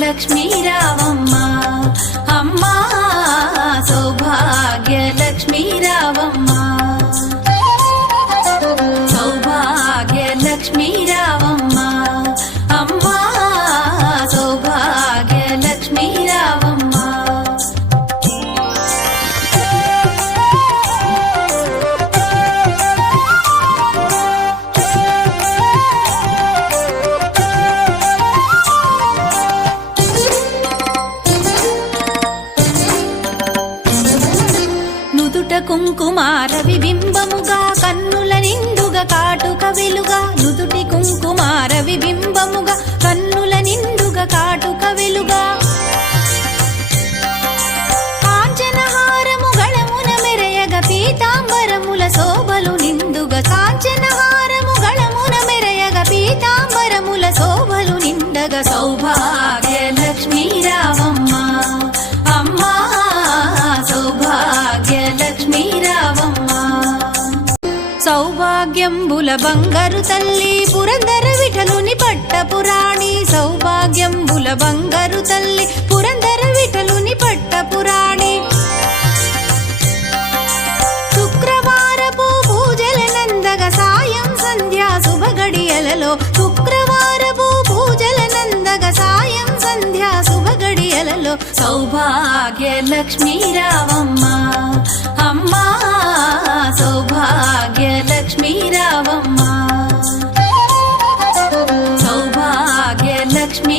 లక్ష్మీ రావమ్మ అమ్మా సౌభాగ్య లక్ష్మీ రావమ్మ సౌభాగ్య లక్ష్మీ రావమ్మ అమ్మా సౌభాగ్య లక్ష్మీ రావమ్మ కుంకుమార విబింబముగా కన్నుల నిండుగా కాటుక వెలుగా నుదుటి కుంకుమార విబింబముగా కన్నుల నిండుగా కాటుక వెలుగా కాంచనహారము గళమున మెరయగ పీతాంబరముల శోభలు నిండుగా కాంచనహారము గళమున మెరయగ పీతాంబరముల శోభలు నిండగా సౌభాగ్య లక్ష్మీ రావమ్మ అమ్మా సౌభాగ్య లక్ష్మీ రావమ్మ సౌభాగ్యంబుల బంగారు తల్లి పురందర విఠలుని పట్టపురాణి సౌభాగ్యంబుల బంగారు తల్లి పురందర విఠలుని పట్టపురాణి శుక్రవారపు పూజల నందగ సాయం సంధ్యా శుభగడియలలో శుక్రవారపు పూజల నందగ సాయం సంధ్యా శుభగడియలలో సౌభాగ్య లక్ష్మీ రావమ్మ అమ్మా సౌభాగ్య లక్ష్మీ రావమ్మ సౌభాగ్య లక్ష్మీ